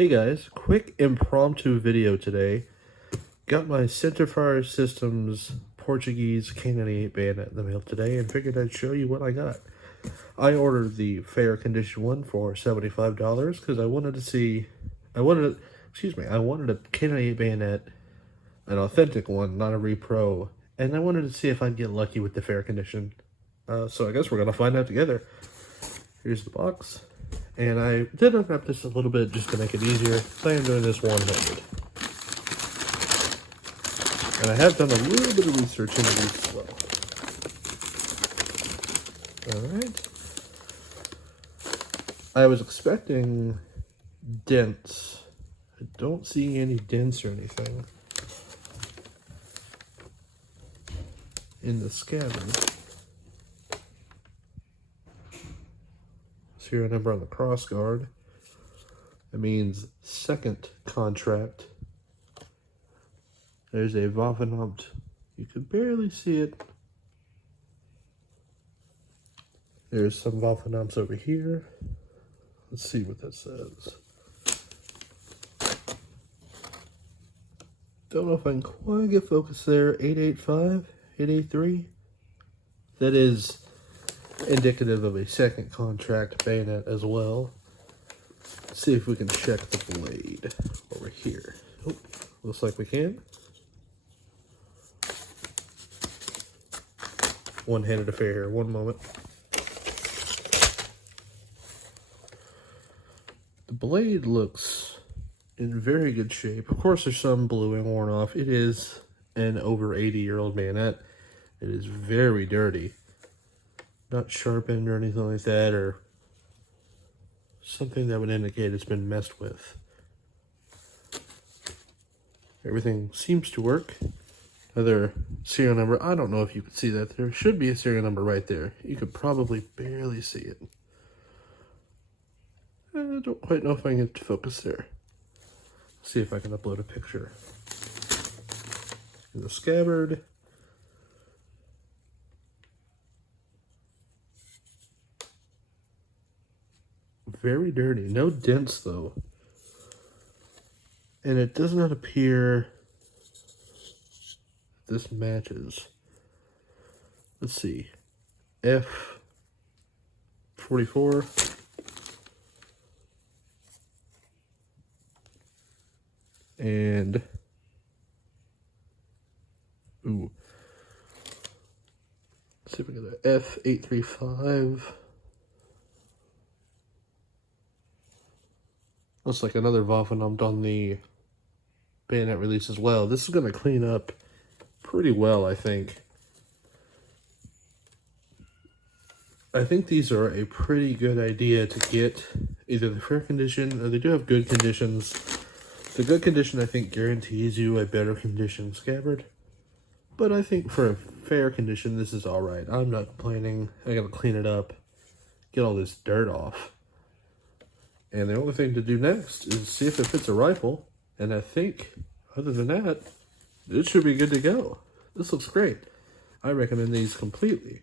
Hey guys, quick impromptu video today. Got my Centerfire Systems Portuguese K98 bayonet in the mail today and figured I'd show you what I got. I ordered the fair condition one for $75 because I wanted a K98 bayonet, an authentic one, not a repro, and I wanted to see if I'd get lucky with the fair condition. So I guess we're gonna find out together. Here's the box. And I did unwrap this a little bit just to make it easier. I am doing this one-handed. And I have done a little bit of research into these as well. Alright. I was expecting dents. I don't see any dents or anything in the scabbard. Serial number on the cross guard. That means second contract. There's a Bayonet. You can barely see it. There's some Bayenets over here. Let's see what that says. Don't know if I can quite get focus there. 885, 883. That is indicative of a second contract bayonet as well. Let's see if we can check the blade over here. Oh, looks like we can. One-handed affair here. One moment. The blade looks in very good shape. Of course, there's some bluing worn off. It is an over 80-year-old bayonet. It is very dirty. Not sharpened or anything like that, or something that would indicate it's been messed with. Everything seems to work. Another serial number. I don't know if you could see that. There should be a serial number right there. You could probably barely see it. I don't quite know if I can get to focus there. Let's see if I can upload a picture. In the scabbard. Very dirty. No dents, though. And it does not appear this matches. Let's see. F44. And ooh. Let's see if we get an F835. Looks like another Bayonet on the bayonet release as well. This is going to clean up pretty well, I think. I think these are a pretty good idea to get either the fair condition, or they do have good conditions. The good condition, I think, guarantees you a better condition scabbard. But I think for a fair condition, this is alright. I'm not complaining. I gotta clean it up, get all this dirt off. And the only thing to do next is see if it fits a rifle. And I think, other than that, it should be good to go. This looks great. I recommend these completely.